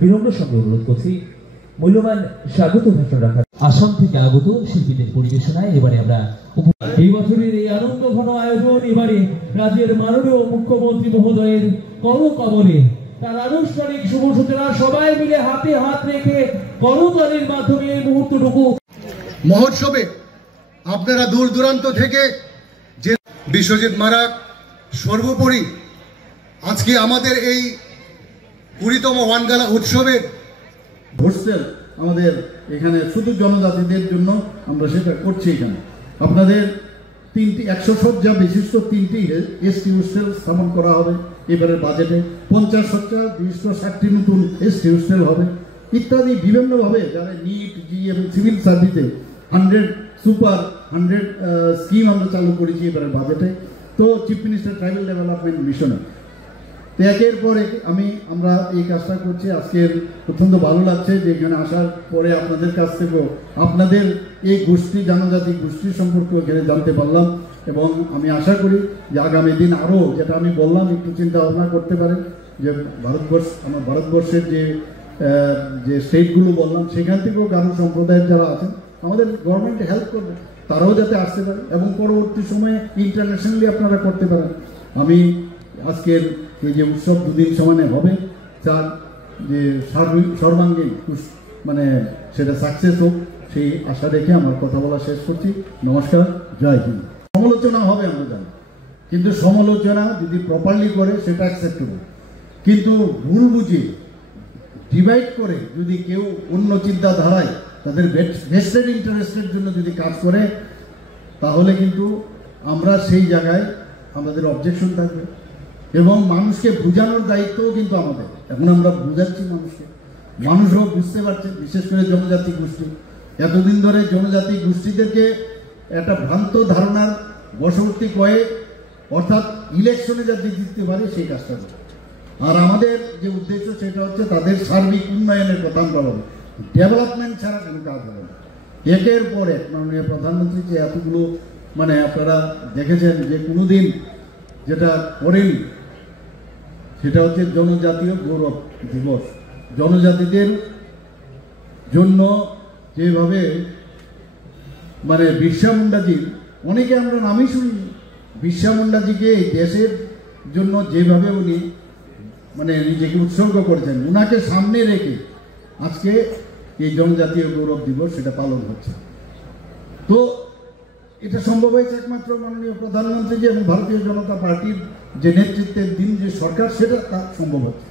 বিনম্র সঙ্গে অনুরোধ করছি মূল্যবান স্বাগত ভাষণ রাখার। আসাম থেকে আগত শিল্পীদের পরিবেশনায় এবারে আমরা এই বছরের এই আনন্দ ঘন আয়োজন এবারে রাজ্যের মাননীয় মুখ্যমন্ত্রী মহোদয়ের করকমলে তার আনুষ্ঠানিক শুভ সূচনা সবাই মিলে হাতে হাত রেখে করতালির মাধ্যমে এই মুহূর্তটুকু মহোৎসবে আপনারা দূর দূরান্ত থেকে যে বিশ্বজিৎ মারাক সর্বোপরি আজকে আমাদের এই 20তম ওয়ানগালা উৎসবের হোস্টেল আমাদের এখানে শুধু জনজাতিদের জন্য আমরা সেটা করছি। এখানে আপনাদের 100 শয্যা বিশিষ্ট 3টি এসটি হোস্টেল স্থাপন করা হবে এবারের বাজেটে। 50 শয্যা বিশিষ্ট 60টি নতুন এসটি হোস্টেল হবে ইত্যাদি বিভিন্নভাবে যারা নিট জি এবং সিভিল সার্ভিসে 100 সুপার 100 স্কিম আমরা চালু করেছি এবারের বাজেটে। তো চিফ মিনিস্টার ট্রাইবাল ডেভেলপমেন্ট মিশনে একের পরে আমরা এই কাজটা করছি। আজকের অত্যন্ত ভালো লাগছে যে এখানে আসার পরে আপনাদের কাছ থেকেও আপনাদের এই গোষ্ঠী জনজাতি গোষ্ঠী সম্পর্কে এখানে জানতে পারলাম এবং আমি আশা করি যে আগামী দিন আরও যেটা আমি বললাম একটু চিন্তা ভাবনা করতে পারেন যে আমার ভারতবর্ষের যে স্টেটগুলো বললাম সেখান থেকেও গারো সম্প্রদায়ের যারা আছেন আমাদের গভর্নমেন্ট হেল্প করবে, তারাও যাতে আসতে পারে এবং পরবর্তী সময়ে ইন্টারন্যাশনালি আপনারা করতে পারেন। আমি আজকের এই যে উৎসব 2 দিন সমানে হবে তার যে সর্বাঙ্গীন সেটা সাকসেস হোক সেই আশা রেখে আমার কথা বলা শেষ করছি। নমস্কার, জয় হিন্দ। সমালোচনা হবে আমরা জানি, কিন্তু সমালোচনা যদি প্রপারলি করে সেটা অ্যাকসেপ্টেবল, কিন্তু ভুল বুঝে ডিভাইড করে যদি কেউ অন্য চিন্তাধারায় তাদের ভেস্টেড ইন্টারেস্টের জন্য যদি কাজ করে তাহলে কিন্তু আমরা সেই জায়গায় আমাদের অবজেকশন থাকবে এবং মানুষকে বোঝানোর দায়িত্বও কিন্তু আমাদের। এখন আমরা বোঝাচ্ছি মানুষও বুঝতে পারছে, বিশেষ করে জনজাতি গোষ্ঠী। এতদিন ধরে জনজাতি গোষ্ঠীদেরকে একটা ভ্রান্ত ধারণার বশবর্তী কয়ে অর্থাৎ ইলেকশনে যাতে জিততে পারে সেই কাজটা করে। আর আমাদের যে উদ্দেশ্য সেটা হচ্ছে তাদের সার্বিক উন্নয়নের কথা আমরা বলি, ডেভেলপমেন্ট ছাড়া কোনো কাজ হবে না। একের পর এক মাননীয় প্রধানমন্ত্রী যে এতগুলো আপনারা দেখেছেন যে কোনোদিন যেটা করেনি সেটা হচ্ছে জনজাতীয় গৌরব দিবস। জনজাতিদের জন্য যেভাবে বিরসা মুন্ডাজির অনেকে আমরা নামই শুনি, বিরসা মুন্ডাজিকে এই দেশের জন্য যেভাবে উনি নিজেকে উৎসর্গ করেছেন, উনাকে সামনে রেখে আজকে এই জনজাতীয় গৌরব দিবস সেটা পালন হচ্ছে। তো এটা সম্ভব হয়েছে একমাত্র মাননীয় প্রধানমন্ত্রী এবং ভারতীয় জনতা পার্টির যে নেতৃত্বের দিন যে সরকার সেটা তা সম্ভব হচ্ছে।